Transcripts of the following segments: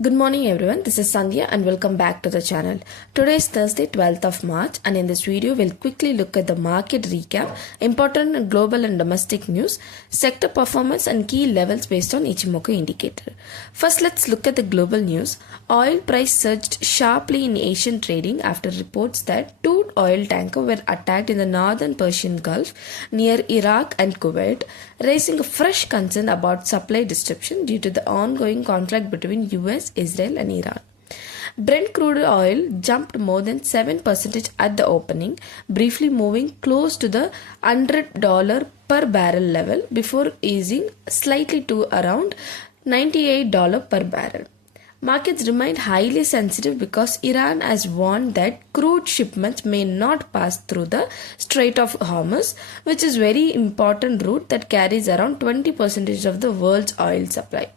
Good morning everyone, this is Sandhya and welcome back to the channel. Today is Thursday 12th of March and in this video we'll quickly look at the market recap, important global and domestic news, sector performance and key levels based on Ichimoku indicator. First let's look at the global news. Oil price surged sharply in Asian trading after reports that two oil tankers were attacked in the northern Persian Gulf near Iraq and Kuwait, raising a fresh concern about supply disruption due to the ongoing conflict between US, Israel and Iran. Brent crude oil jumped more than 7% at the opening, briefly moving close to the $100 per barrel level before easing slightly to around $98 per barrel. Markets remained highly sensitive because Iran has warned that crude shipments may not pass through the Strait of Hormuz, which is a very important route that carries around 20% of the world's oil supply.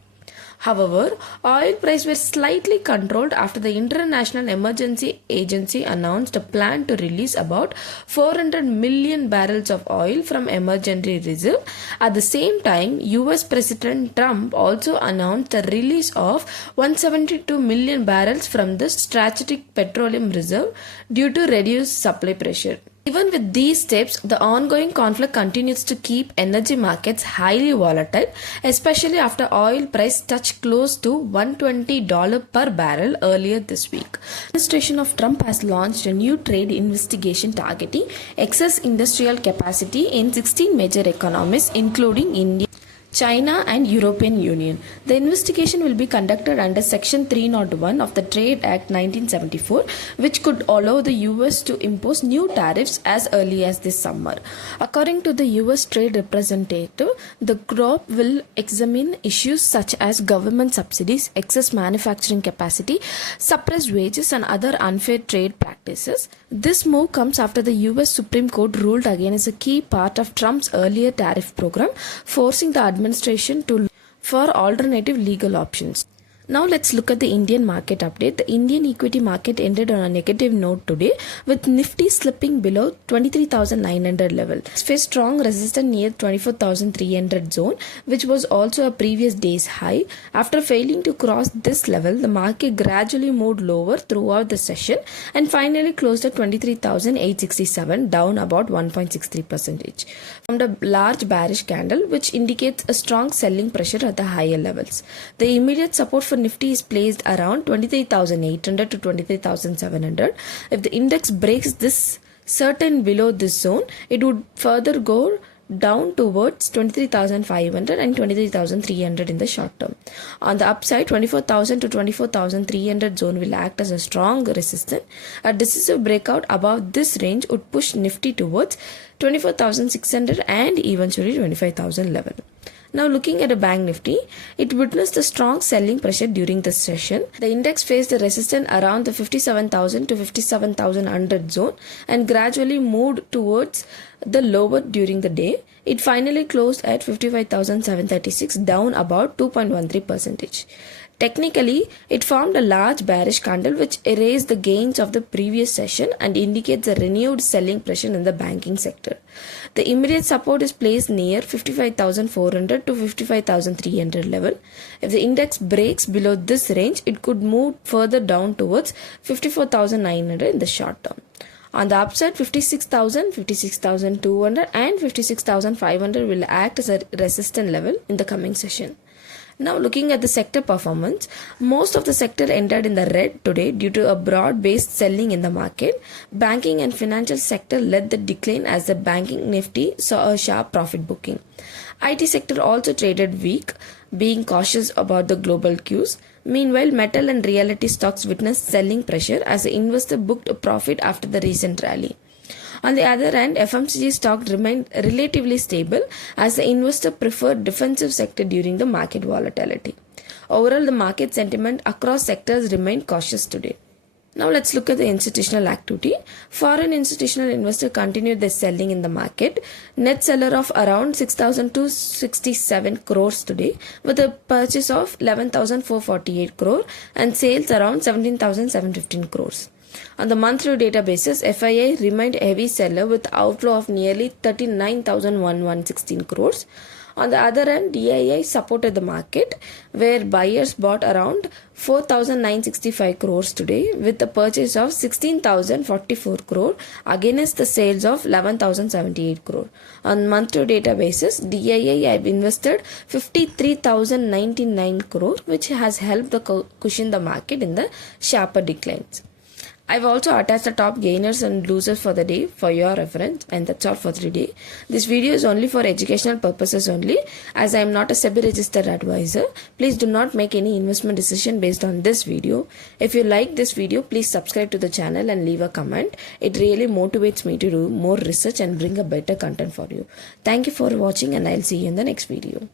However, oil prices were slightly controlled after the International Emergency Agency announced a plan to release about 400 million barrels of oil from emergency reserve. At the same time, US President Trump also announced the release of 172 million barrels from the strategic petroleum reserve due to reduced supply pressure. Even with these steps, the ongoing conflict continues to keep energy markets highly volatile, especially after oil price touched close to $120 per barrel earlier this week. The administration of Trump has launched a new trade investigation targeting excess industrial capacity in 16 major economies, including India, China and European Union. The investigation will be conducted under Section 301 of the Trade Act 1974, which could allow the US to impose new tariffs as early as this summer. According to the US Trade Representative, the group will examine issues such as government subsidies, excess manufacturing capacity, suppressed wages and other unfair trade practices. This move comes after the US Supreme Court ruled against a key part of Trump's earlier tariff program, forcing the administration to look for alternative legal options. Now let's look at the Indian market update. The Indian equity market ended on a negative note today, with Nifty slipping below 23,900 level. It faced strong resistance near 24,300 zone, which was also a previous day's high. After failing to cross this level, the market gradually moved lower throughout the session and finally closed at 23,867, down about 1.63%. Formed a large bearish candle, which indicates a strong selling pressure at the higher levels. The immediate support for Nifty is placed around 23,800 to 23,700. If the index breaks this certain below this zone, it would further go down towards 23,500 and 23,300 in the short term. On the upside, 24,000 to 24,300 zone will act as a strong resistance. A decisive breakout above this range would push Nifty towards 24,600 and eventually 25,000 level. Now looking at a Bank Nifty, it witnessed a strong selling pressure during this session. The index faced a resistance around the 57,000 to 57,100 zone and gradually moved towards the lower during the day. It finally closed at 55,736, down about 2.13%. Technically, it formed a large bearish candle which erased the gains of the previous session and indicates a renewed selling pressure in the banking sector. The immediate support is placed near 55,400 to 55,300 level. If the index breaks below this range, it could move further down towards 54,900 in the short term. On the upside, 56,000, 56,200 and 56,500 will act as a resistance level in the coming session. Now looking at the sector performance, most of the sector ended in the red today due to a broad-based selling in the market. Banking and financial sector led the decline as the banking Nifty saw a sharp profit booking. IT sector also traded weak, being cautious about the global cues. Meanwhile, metal and realty stocks witnessed selling pressure as the investor booked a profit after the recent rally. On the other hand, FMCG stock remained relatively stable as the investor preferred defensive sector during the market volatility. Overall, the market sentiment across sectors remained cautious today. Now let's look at the institutional activity. Foreign institutional investors continued their selling in the market. Net seller of around 6,267 crores today, with a purchase of 11,448 crore and sales around 17,715 crores. On the monthly data basis, FII remained a heavy seller with outflow of nearly 39,116 crores. On the other hand, DII supported the market where buyers bought around 4,965 crores today with the purchase of 16,044 crore against the sales of 11,078 crore. On month-to data basis, DII have invested 53,099 crore, which has helped cushion the market in the sharper declines. I've also attached the top gainers and losers for the day for your reference, and that's all for today. This video is only for educational purposes only, as I am not a SEBI registered advisor. Please do not make any investment decision based on this video. If you like this video, please subscribe to the channel and leave a comment. It really motivates me to do more research and bring a better content for you. Thank you for watching, and I'll see you in the next video.